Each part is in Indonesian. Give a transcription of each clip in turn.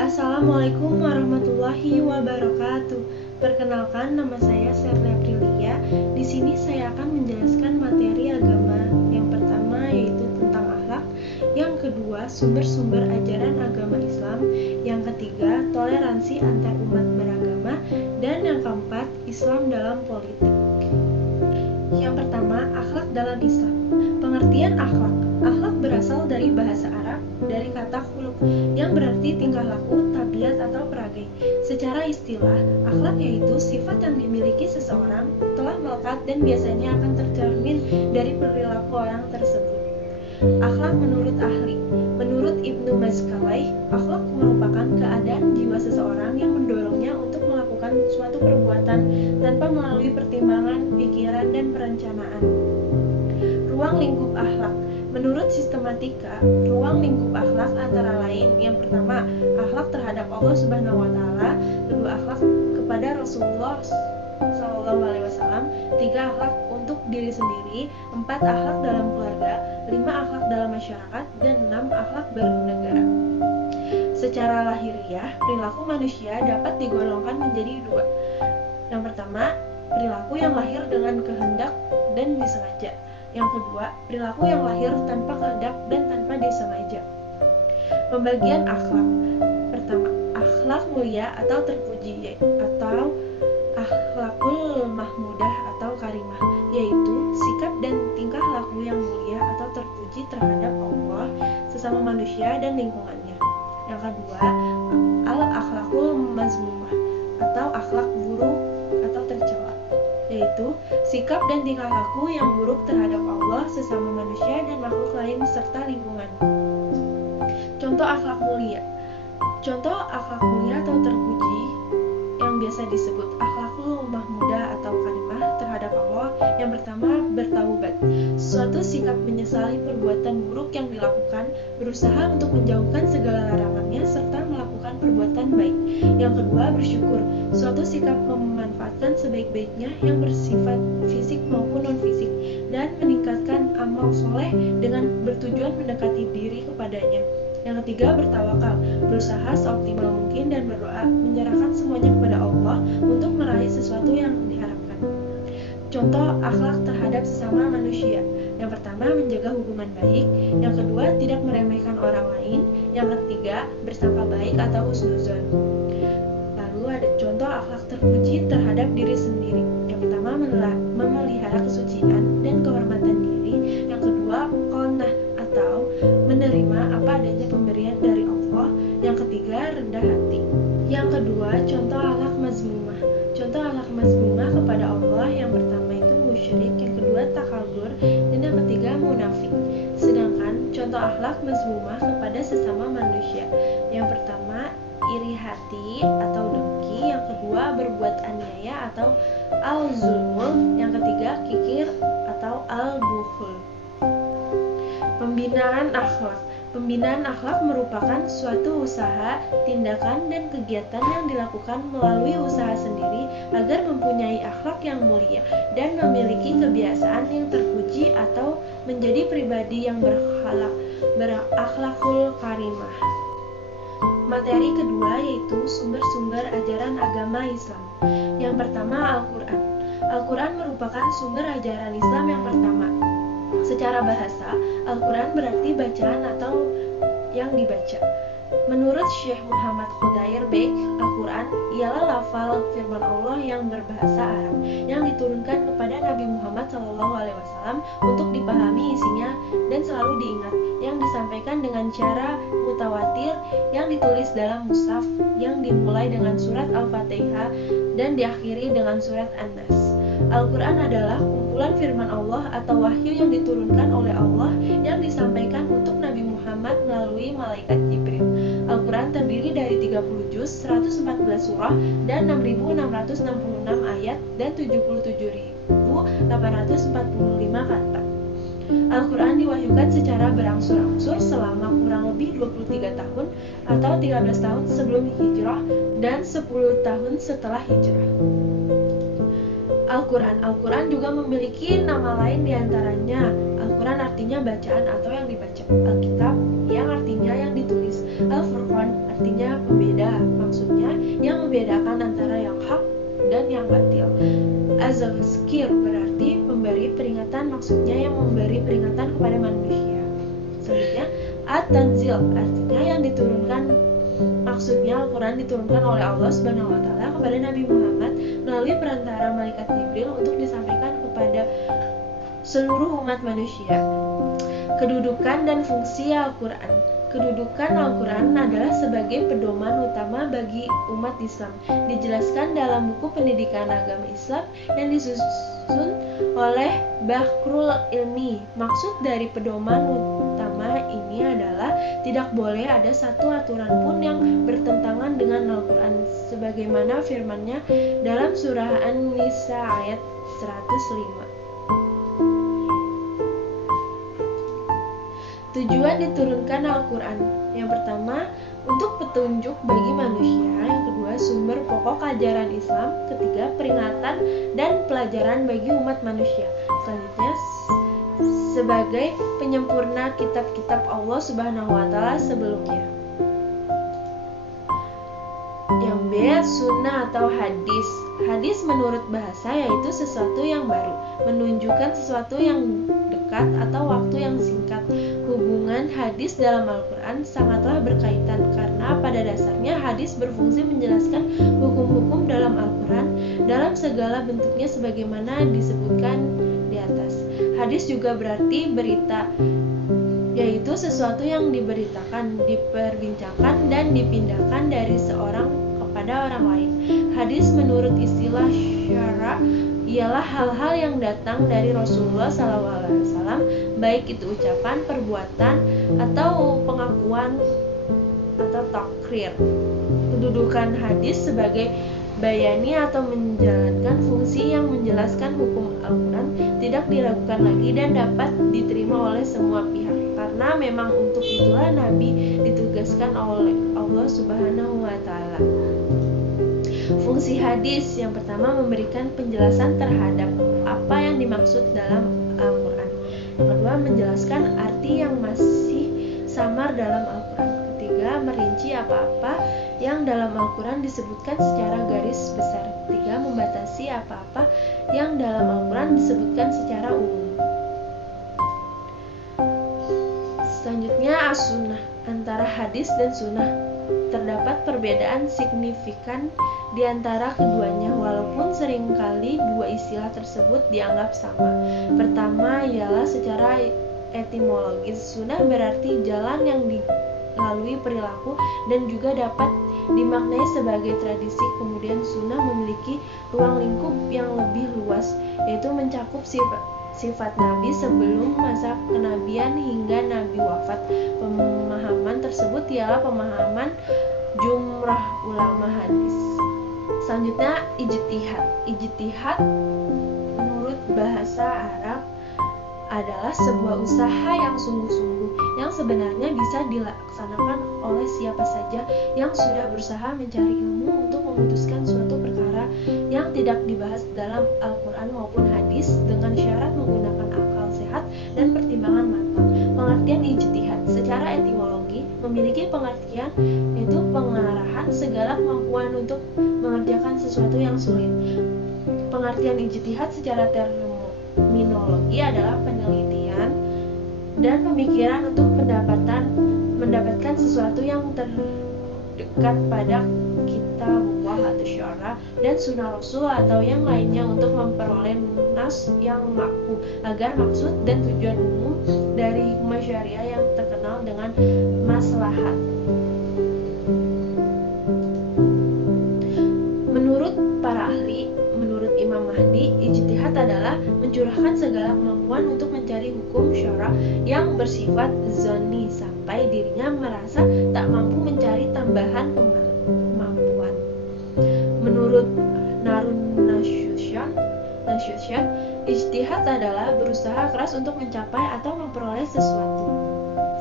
Assalamualaikum warahmatullahi wabarakatuh. Perkenalkan, nama saya Serlia Prilia. Di sini saya akan menjelaskan materi agama. Yang pertama yaitu tentang akhlak, yang kedua sumber-sumber ajaran agama Islam, yang ketiga toleransi antar umat beragama, dan yang keempat Islam dalam politik. Yang pertama, akhlak dalam Islam. Pengertian akhlak. Akhlak berasal dari bahasa Arab, dari kata khuluq, yang berarti tingkah laku, tabiat atau perangai. Secara istilah, akhlak yaitu sifat yang dimiliki seseorang telah melekat dan biasanya akan tercermin dari perilaku orang tersebut. Akhlak menurut ahli. Menurut Ibnu Mazkawai, akhlak merupakan keadaan jiwa seseorang yang mendorongnya untuk melakukan suatu perbuatan tanpa melalui pertimbangan, pikiran, dan perencanaan. Ruang lingkup akhlak. Menurut sistematika, ruang lingkup akhlak antara lain: yang pertama, akhlak terhadap Allah Subhanahu wa taala, kedua, akhlak kepada Rasulullah SAW, tiga, akhlak untuk diri sendiri, empat, akhlak dalam keluarga, lima, akhlak dalam masyarakat, dan enam, akhlak bernegara. Secara lahiriah, perilaku manusia dapat digolongkan menjadi dua. Yang pertama, perilaku yang lahir dengan kehendak dan disengaja. Yang kedua, perilaku yang lahir tanpa kehendak dan tanpa disengaja. Pembagian akhlak. Pertama, akhlak mulia atau terpuji atau akhlakul mahmudah atau karimah, yaitu sikap dan tingkah laku yang mulia atau terpuji terhadap Allah, sesama manusia, dan lingkungannya. Yang kedua, al-akhlakul mazmumah atau akhlak buruk atau tercela, yaitu sikap dan tingkah laku yang buruk terhadap Allah, sesama manusia, dan makhluk lain serta lingkungan. Contoh akhlak mulia. Contoh akhlak mulia atau terpuji yang biasa disebut akhlakul mahmudah atau karimah terhadap Allah. Yang pertama, bertaubat. Suatu sikap menyesali perbuatan buruk yang dilakukan, berusaha untuk menjauhkan segala larangannya serta melakukan perbuatan baik. Yang kedua, bersyukur. Suatu sikap memanfaatkan sebaik-baiknya yang bersifat fisik maupun non-fisik dan meningkatkan amal soleh dengan bertujuan mendekati diri kepadanya. Yang ketiga, bertawakal. Berusaha seoptimal mungkin dan berdoa, menyerahkan semuanya kepada Allah untuk meraih sesuatu yang diharapkan. Contoh akhlak terhadap sesama manusia. Yang pertama, menjaga hubungan baik. Yang kedua, tidak meremehkan orang lain. Yang ketiga, bersangka baik atau husnuzon. Lalu ada contoh akhlak terpuji terhadap diri sendiri. Yang pertama, memelihara kesucian dan kehormatan diri. Yang kedua, qanah atau menerima apa adanya pemberian dari Allah. Yang ketiga, rendah hati. Yang kedua, contoh akhlak mazmumah. Contoh akhlak mazmumah kepada Allah, yang pertama itu musyrik, yang kedua takabur, dan yang ketiga munafik. Sedangkan contoh akhlak mazmumah kepada sesama manusia, yang pertama iri hati atau dengki, yang kedua berbuat aniaya atau al-zulmul, yang ketiga kikir atau al-bukhul. Pembinaan akhlak. Pembinaan akhlak merupakan suatu usaha, tindakan, dan kegiatan yang dilakukan melalui usaha sendiri agar mempunyai akhlak yang mulia dan memiliki kebiasaan yang terpuji atau menjadi pribadi yang berakhlakul karimah. Materi kedua yaitu sumber-sumber ajaran agama Islam. Yang pertama, Al-Quran. Al-Quran merupakan sumber ajaran Islam yang pertama. Secara bahasa, Al-Quran berarti bacaan atau yang dibaca. Menurut Syekh Muhammad Khudair Bek, Al-Quran ialah lafal firman Allah yang berbahasa Arab yang diturunkan kepada Nabi Muhammad SAW untuk dipahami isinya dan selalu diingat, yang disampaikan dengan cara mutawatir, yang ditulis dalam mushaf, yang dimulai dengan surat Al-Fatihah dan diakhiri dengan surat An-Nas. Al-Quran adalah kumpulan firman Allah atau wahyu yang diturunkan oleh Allah yang disampaikan untuk Nabi Muhammad melalui malaikat Jibril. Al-Quran terdiri dari 30 juz, 114 surah, dan 6.666 ayat, dan 77.845 kata. Al-Quran diwahyukan secara berangsur-angsur selama kurang lebih 23 tahun atau 13 tahun sebelum hijrah dan 10 tahun setelah hijrah. Al-Quran juga memiliki nama lain diantaranya Al-Quran artinya bacaan atau yang dibaca, Alkitab yang artinya yang ditulis, Al-Furqan artinya pembeda. Tazkir berarti memberi peringatan, maksudnya yang memberi peringatan kepada manusia. Selanjutnya At-Tanzil artinya yang diturunkan, maksudnya Al-Quran diturunkan oleh Allah Subhanahu wa Ta'ala kepada Nabi Muhammad melalui perantara malaikat Jibril untuk disampaikan kepada seluruh umat manusia. Kedudukan dan fungsi Al-Quran. Kedudukan Al-Quran adalah sebagai pedoman utama bagi umat Islam. Dijelaskan dalam buku pendidikan agama Islam yang disusun oleh Bahrul Ilmi. Maksud dari pedoman utama ini adalah tidak boleh ada satu aturan pun yang bertentangan dengan Al-Quran, sebagaimana firman-Nya dalam surah An-Nisa ayat 105. Tujuan diturunkan Al-Quran. Yang pertama, untuk petunjuk bagi manusia. Yang kedua, sumber pokok ajaran Islam. Ketiga, peringatan dan pelajaran bagi umat manusia. Selanjutnya, sebagai penyempurna kitab-kitab Allah Subhanahu wa Ta'ala sebelumnya. Yang B, sunnah atau hadis. Hadis menurut bahasa yaitu sesuatu yang baru, menunjukkan sesuatu yang dekat atau waktu yang singkat. Hubungan hadis dalam Al-Quran sangatlah berkaitan karena pada dasarnya hadis berfungsi menjelaskan hukum-hukum dalam Al-Quran dalam segala bentuknya sebagaimana disebutkan di atas. Hadis juga berarti berita, yaitu sesuatu yang diberitakan, diperbincangkan, dan dipindahkan dari seorang kepada orang lain. Hadis menurut istilah syara ialah hal-hal yang datang dari Rasulullah SAW, baik itu ucapan, perbuatan, atau pengakuan atau takrir. Kedudukan hadis sebagai bayani atau menjalankan fungsi yang menjelaskan hukum Al-Quran tidak diragukan lagi dan dapat diterima oleh semua pihak, karena memang untuk itulah Nabi ditugaskan oleh Allah Subhanahu wa Ta'ala. Fungsi hadis yang pertama memberikan penjelasan terhadap apa yang dimaksud dalam Al-Quran. Yang kedua, menjelaskan arti yang masih samar dalam Al-Quran. Ketiga, merinci apa-apa yang dalam Al-Quran disebutkan secara garis besar. Ketiga, membatasi apa-apa yang dalam Al-Quran disebutkan secara umum. Selanjutnya, as-sunnah. Antara hadis dan sunnah terdapat perbedaan signifikan di antara keduanya, walaupun seringkali dua istilah tersebut dianggap sama. Pertama ialah secara etimologis. Sunnah berarti jalan yang dilalui perilaku dan juga dapat dimaknai sebagai tradisi. Kemudian sunnah memiliki ruang lingkup yang lebih luas, yaitu mencakup sifat Nabi sebelum masa kenabian hingga Nabi wafat. Pemahaman tersebut ialah pemahaman jumhur ulama hadis. Selanjutnya, ijtihad. Ijtihad menurut bahasa Arab adalah sebuah usaha yang sungguh-sungguh yang sebenarnya bisa dilaksanakan oleh siapa saja yang sudah berusaha mencari ilmu untuk memutuskan suatu perkara yang tidak dibahas dalam Al-Quran maupun hadis dengan syarat menggunakan akal sehat dan pertimbangan matang. Pengertian ijtihad secara etimologi memiliki pengertian yaitu pengarahan segala kemampuan untuk mengerjakan sesuatu yang sulit. Pengertian ijtihad secara terminologi adalah penelitian dan pemikiran untuk mendapatkan sesuatu yang terdekat pada kitabullah atau syara dan sunnah Rasul atau yang lainnya untuk memperoleh nas yang maku agar maksud dan tujuan umum dari hikmah syariah yang terkenal dengan maslahat. Menurut para ahli, menurut Imam Mahdi, ijtihad adalah mencurahkan segala kemampuan untuk mencari hukum syara yang bersifat zonni sampai dirinya merasa tak mampu mencari tambahan kemampuan. Menurut Narun Nasution, ijtihad adalah berusaha keras untuk mencapai atau memperoleh sesuatu.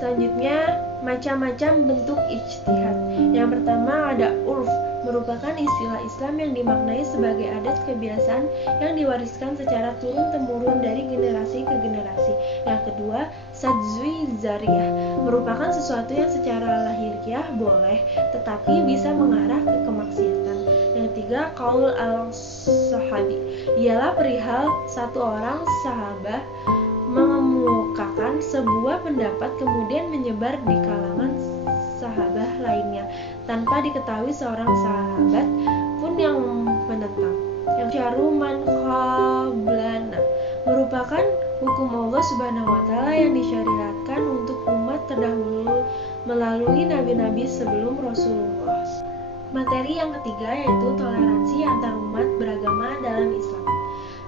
Selanjutnya, macam-macam bentuk ijtihad. Yang pertama ada urf, merupakan istilah Islam yang dimaknai sebagai adat kebiasaan yang diwariskan secara turun-temurun dari generasi ke generasi. Yang kedua, sadzui zariyah, merupakan sesuatu yang secara lahiriah boleh tetapi bisa mengarah ke kemaksiatan. Yang ketiga, qaul al-sahabi, ialah perihal satu orang sahabat mengemukakan sebuah pendapat kemudian menyebar di kalangan sahabat lainnya tanpa diketahui seorang sahabat pun yang menentang. Yang syaruman qablana merupakan hukum Allah Subhanahu wa taala yang disyariatkan untuk umat terdahulu melalui nabi-nabi sebelum Rasulullah. Materi yang ketiga yaitu toleransi antar umat beragama dalam Islam.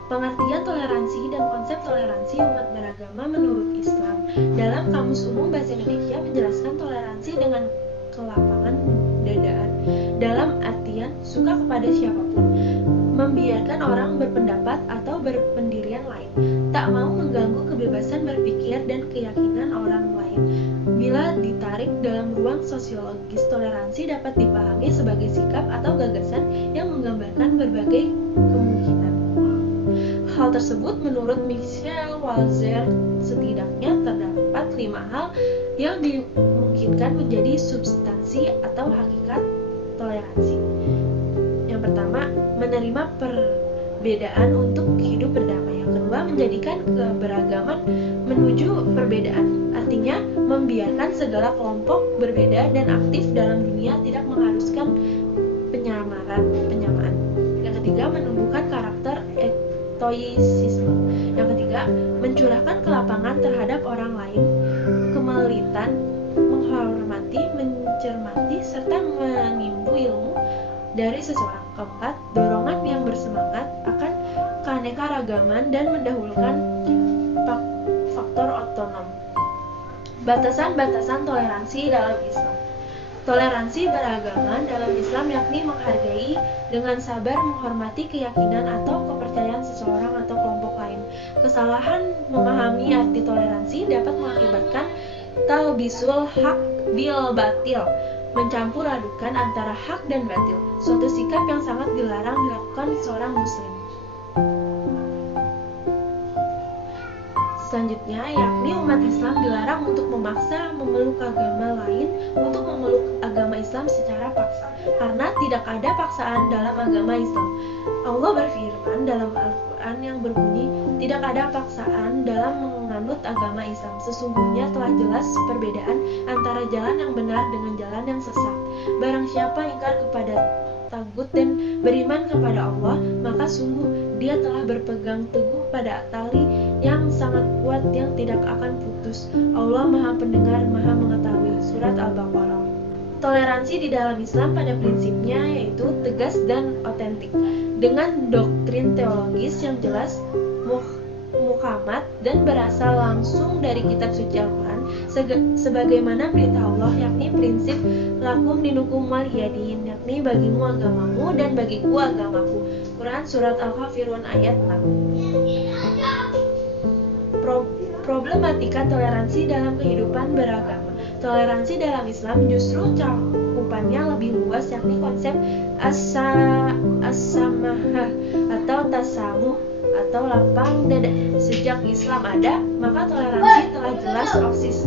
Pengertian toleransi dan konsep toleransi umat beragama menurut Islam. Dalam Kamus Umum Bahasa Indonesia menjelaskan toleransi dengan kelapangan dadaan dalam artian suka kepada siapapun, membiarkan orang berpendapat atau berpendirian lain, tak mau mengganggu kebebasan berpikir dan keyakinan orang lain. Bila ditarik dalam ruang sosiologis, toleransi dapat dipahami sebagai sikap atau gagasan yang menggambarkan berbagai kemungkinan. Hal tersebut menurut Michel Walzer setidaknya terdapat 5 hal yang dimungkinkan menjadi substansi atau hakikat toleransi. Yang pertama, menerima perbedaan untuk hidup berdamai. Yang kedua, menjadikan keberagaman menuju perbedaan. Artinya, membiarkan segala kelompok berbeda dan aktif dalam dunia, tidak mengharuskan penyamaan. Yang ketiga, menumbuhkan karakter stoicisme. Yang ketiga, mencurahkan kelapangan terhadap orang lain, kemelitan, menghormati, mencermati, serta menimbu ilmu dari seseorang. Keempat, dorongan yang bersemangat akan keanekaragaman dan mendahulukan faktor otonom. Batasan-batasan toleransi dalam Islam. Toleransi beragama dalam Islam yakni menghargai dengan sabar menghormati keyakinan atau kepercayaan seseorang atau kelompok lain. Kesalahan memahami arti toleransi dapat mengakibatkan talbisul haq bil batil, mencampur adukan antara hak dan batil, suatu sikap yang sangat dilarang dilakukan seorang muslim. Selanjutnya, yakni umat Islam dilarang untuk memaksa memeluk agama lain untuk memeluk agama Islam secara paksa, karena tidak ada paksaan dalam agama Islam. Allah berfirman dalam Al-Quran yang berbunyi, tidak ada paksaan dalam menganut agama Islam. Sesungguhnya telah jelas perbedaan antara jalan yang benar dengan jalan yang sesat. Barang siapa ingkar kepada tagut dan beriman kepada Allah, maka sungguh dia telah berpegang teguh pada tali yang sangat kuat yang tidak akan putus. Allah Maha Pendengar, Maha Mengetahui. Surat Al-Baqarah. Toleransi di dalam Islam pada prinsipnya yaitu tegas dan otentik, dengan doktrin teologis yang jelas, muhkamat dan berasal langsung dari kitab suci Al-Quran, sebagaimana perintah Allah, yakni prinsip lakum dinukum waliyadin, yakni bagimu agamamu dan bagiku agamaku. Quran Surat Al-Kafirun ayat 6. Problematika toleransi dalam kehidupan beragama. Toleransi dalam Islam justru cakupannya lebih luas, yakni konsep as-samahah atau tasamuh atau lapang dada. Sejak Islam ada, maka toleransi telah jelas eksis.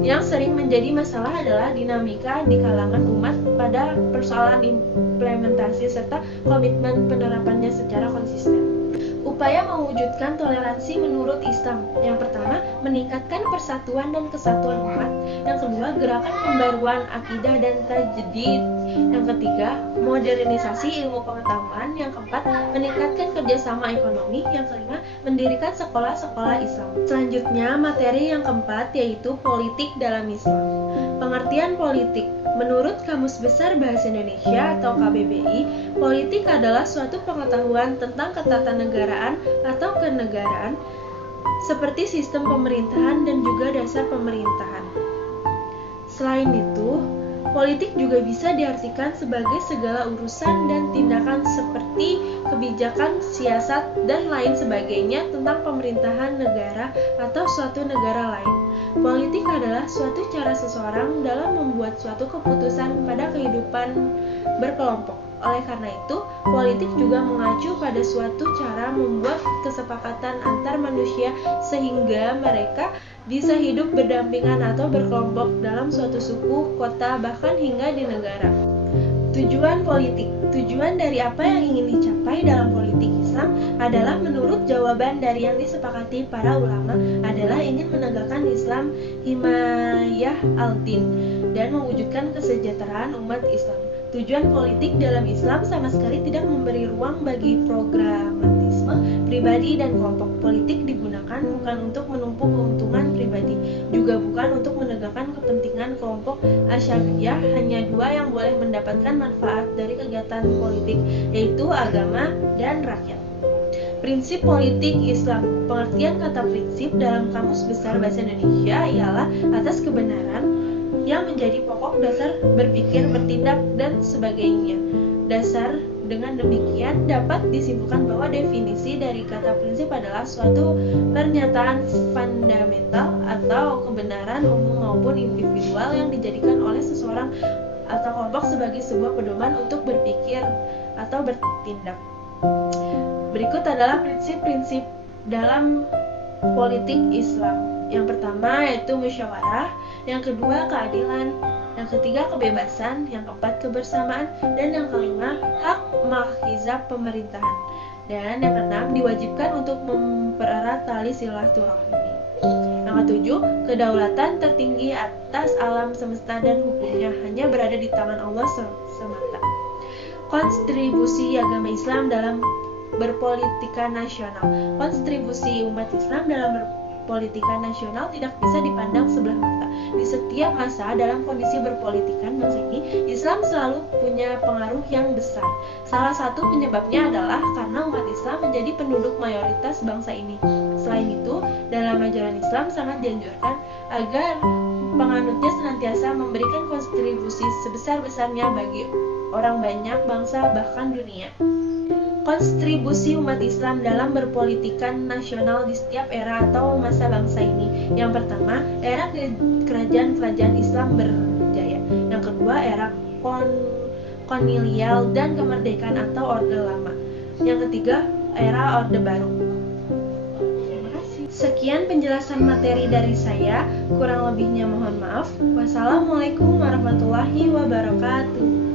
Yang sering menjadi masalah adalah dinamika di kalangan umat pada persoalan implementasi serta komitmen penerapannya secara konsisten. Upaya mewujudkan toleransi menurut Islam. Yang pertama, meningkatkan persatuan dan kesatuan umat. Yang kedua, gerakan pembaruan akidah dan tajdid. Yang ketiga, modernisasi ilmu pengetahuan. Yang keempat, meningkatkan kerjasama ekonomi. Yang kelima, mendirikan sekolah-sekolah Islam. Selanjutnya, materi yang keempat yaitu politik dalam Islam. Pengertian politik. Menurut Kamus Besar Bahasa Indonesia atau KBBI, politik adalah suatu pengetahuan tentang ketatanegaraan atau kenegaraan, seperti sistem pemerintahan dan juga dasar pemerintahan. Selain itu, politik juga bisa diartikan sebagai segala urusan dan tindakan seperti kebijakan, siasat, dan lain sebagainya tentang pemerintahan negara atau suatu negara lain. Politik adalah suatu cara seseorang dalam membuat suatu keputusan pada kehidupan berkelompok. Oleh karena itu, politik juga mengacu pada suatu cara membuat kesepakatan antar manusia sehingga mereka bisa hidup berdampingan atau berkelompok dalam suatu suku, kota, bahkan hingga di negara. Tujuan politik. Tujuan dari apa yang ingin dicapai dalam politik Islam adalah menurut jawaban dari yang disepakati para ulama adalah ingin menegakkan Islam himayah al-din dan mewujudkan kesejahteraan umat Islam. Tujuan politik dalam Islam sama sekali tidak memberi ruang bagi programatisme pribadi dan kelompok. Politik digunakan bukan untuk menumpuk keuntungan pribadi, juga bukan untuk menegakkan kepentingan kelompok asyabiyah. Hanya dua yang boleh mendapatkan manfaat dari kegiatan politik, yaitu agama dan rakyat. Prinsip politik Islam. Pengertian kata prinsip dalam Kamus Besar Bahasa Indonesia ialah atas kebenaran yang menjadi pokok dasar berpikir, bertindak, dan sebagainya. Dasar dengan demikian dapat disimpulkan bahwa definisi dari kata prinsip adalah suatu pernyataan fundamental atau kebenaran umum maupun individual yang dijadikan oleh seseorang atau kelompok sebagai sebuah pedoman untuk berpikir atau bertindak. Berikut adalah prinsip-prinsip dalam politik Islam. Yang pertama yaitu musyawarah, yang kedua keadilan, yang ketiga kebebasan, yang keempat kebersamaan, dan yang kelima hak mahkizab pemerintahan. Dan yang keenam diwajibkan untuk mempererat tali silaturahmi. Yang ketujuh, kedaulatan tertinggi atas alam semesta dan hukumnya hanya berada di tangan Allah semata. Kontribusi agama Islam dalam berpolitika nasional. Kontribusi umat Islam dalam berpolitika nasional tidak bisa dipandang sebelah mata. Di setiap masa dalam kondisi berpolitikan bangsa ini, Islam selalu punya pengaruh yang besar. Salah satu penyebabnya adalah karena umat Islam menjadi penduduk mayoritas bangsa ini. Selain itu, dalam ajaran Islam sangat dianjurkan agar penganutnya senantiasa memberikan kontribusi sebesar-besarnya bagi orang banyak, bangsa, bahkan dunia. Kontribusi umat Islam dalam berpolitikan nasional di setiap era atau masa bangsa ini. Yang pertama, era kerajaan-kerajaan Islam berjaya. Yang kedua, era kolonial dan kemerdekaan atau Orde Lama. Yang ketiga, era Orde Baru. Terima kasih. Sekian penjelasan materi dari saya. Kurang lebihnya mohon maaf. Wassalamualaikum warahmatullahi wabarakatuh.